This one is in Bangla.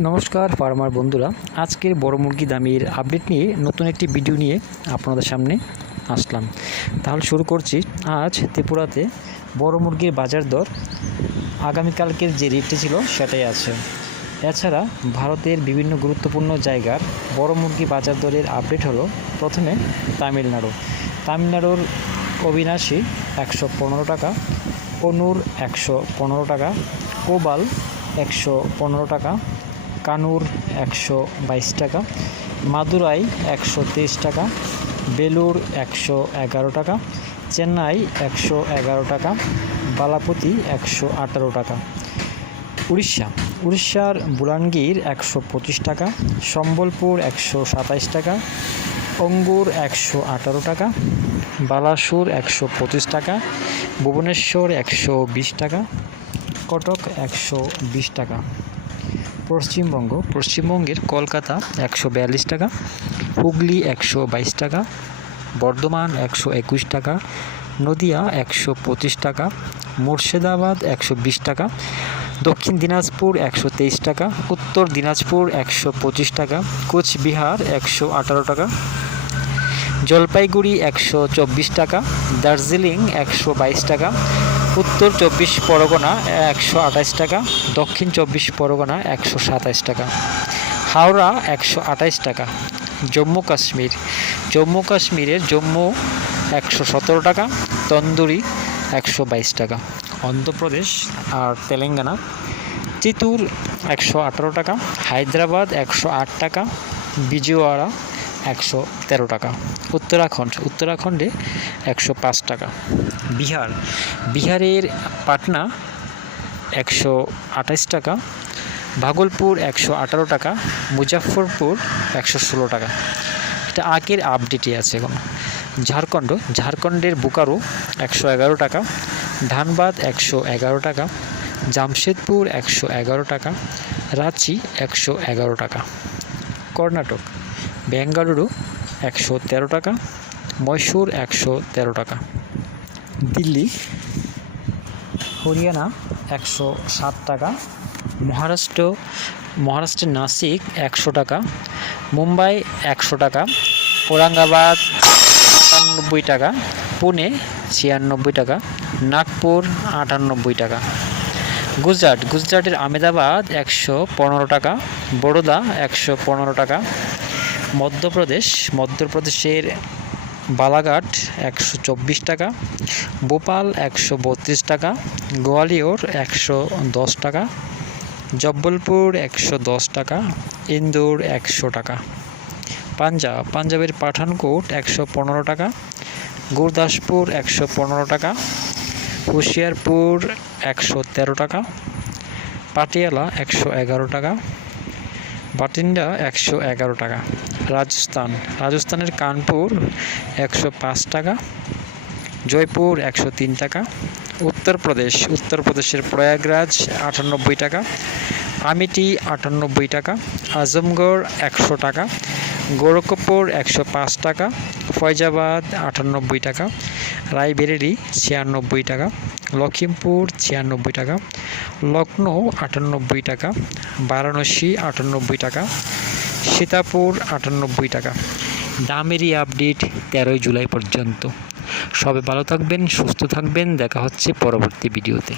নমস্কার ফার্মার বন্ধুরা। আজকের বড় মুরগি দামের আপডেট নিয়ে নতুন একটি ভিডিও নিয়ে আপনাদের সামনে আসলাম। তাহলে শুরু করছি। আজ ত্রিপুরাতে বড় মুরগির বাজার দর আগামীকালকের যে রেটটি ছিল সেটাই আছে। এছাড়া ভারতের বিভিন্ন গুরুত্বপূর্ণ জায়গার বড় মুরগি বাজার দরের আপডেট হলো প্রথমে তামিলনাড়ু। তামিলনাড়ুর অবিনাশী একশো পনেরো টাকা অনুর একশো পনেরো টাকা, কোবাল একশো পনেরো টাকা কানুর একশো বাইশ টাকা, মাদুরাই একশো তেইশ টাকা বেলুর একশো এগারো টাকা, চেন্নাই একশো এগারো টাকা, বালাপতি একশো আঠারো টাকা। উড়িষ্যা, উড়িষ্যার বুলানগীর একশো পঁচিশ টাকা, সম্বলপুর একশো সাতাইশ টাকা, অঙ্গুর একশো আঠারো টাকা, বালাসুর একশো পঁচিশ টাকা, ভুবনেশ্বর একশো বিশ টাকা, কটক একশো বিশ টাকা। পশ্চিমবঙ্গ, পশ্চিমবঙ্গের কলকাতা একশো বিয়াল্লিশ টাকা, হুগলি একশো বাইশ টাকা, বর্ধমান একশো একুশ টাকা, নদিয়া একশো পঁচিশ টাকা, মুর্শিদাবাদ একশো বিশ টাকা, দক্ষিণ দিনাজপুর একশো তেইশ টাকা, উত্তর দিনাজপুর একশো পঁচিশ টাকা, কোচবিহার একশো আঠারো টাকা, জলপাইগুড়ি একশো চব্বিশ টাকা, দার্জিলিং একশো বাইশ টাকা উত্তর চব্বিশ পরগনা একশো আঠাশ টাকা, দক্ষিণ চব্বিশ পরগনা একশো সাতাশ টাকা, হাওড়া একশো আঠাশ টাকা, জম্মু কাশ্মীর, জম্মু কাশ্মীরের জম্মু একশো সতেরো টাকা, তন্দুরি একশো বাইশ টাকা, অন্ধ্রপ্রদেশ আর তেলেঙ্গানা, চিতুর একশো আঠারো টাকা, হায়দ্রাবাদ একশো আট টাকা, বিজয়ওয়াড়া একশো তেরো টাকা। উত্তরাখণ্ড, উত্তরাখণ্ডে একশো পাঁচ টাকা। বিহার, বিহারের পাটনা একশো আঠাশ টাকা, ভাগলপুর একশো আঠারো টাকা মুজাফরপুর একশো ষোলো টাকা। এটা আগের আপডেটই আছে এখন। ঝাড়খণ্ড, ঝাড়খণ্ডের বুকারো একশো এগারো টাকা, ধানবাদ একশো এগারো টাকা, জামশেদপুর একশো এগারো টাকা, রাঁচি একশো এগারো টাকা। কর্ণাটক বেঙ্গালুরু একশো তেরো টাকা মৈসুর একশো তেরো টাকা। দিল্লি হরিয়ানা একশো সাত টাকা, মহারাষ্ট্র, মহারাষ্ট্রের নাসিক একশো টাকা, মুম্বাই একশো টাকা ঔরঙ্গাবাদ সাতানব্বই টাকা, পুনে ছিয়ানব্বই টাকা, নাগপুর আটানব্বই টাকা। গুজরাট, গুজরাটের আমেদাবাদ একশো পনেরো টাকা, বরোদা একশো পনেরো টাকা মধ্যপ্রদেশ, মধ্যপ্রদেশের বালাঘাট একশো চব্বিশ টাকা, ভোপাল একশো বত্রিশ টাকা, গোয়ালিয়র একশো দশ টাকা, জব্বলপুর একশো দশ টাকা, ইন্দোর একশো টাকা। পাঞ্জাব, পাঞ্জাবের পাঠানকোট একশো পনেরো টাকা, গুরদাসপুর একশো পনেরো টাকা, হুশিয়ারপুর একশো তেরো টাকা, পাটিয়ালা একশো এগারো টাকা বাটিন্ডা একশো এগারো টাকা। রাজস্থান। রাজস্থানের কানপুর একশো পাঁচ টাকা, জয়পুর একশো তিন টাকা, উত্তরপ্রদেশ, উত্তরপ্রদেশের প্রয়াগরাজ আটানব্বই টাকা, আমিটি আটানব্বই টাকা, আজমগড় একশো টাকা, গোরখপুর একশো পাঁচ টাকা, ফয়জাবাদ আটানব্বই টাকা, রায়বেরেলি ছিয়ানব্বই টাকা লখিমপুর ছিয়ানব্বই টাকা লখনৌ আটানব্বই টাকা, বারাণসী আটানব্বই টাকা সীতাপুর, আটানব্বই টাকা। দামেরই আপডেট তেরোই জুলাই পর্যন্ত। সবে ভালো থাকবেন, সুস্থ থাকবেন, দেখা হচ্ছে পরবর্তী ভিডিওতে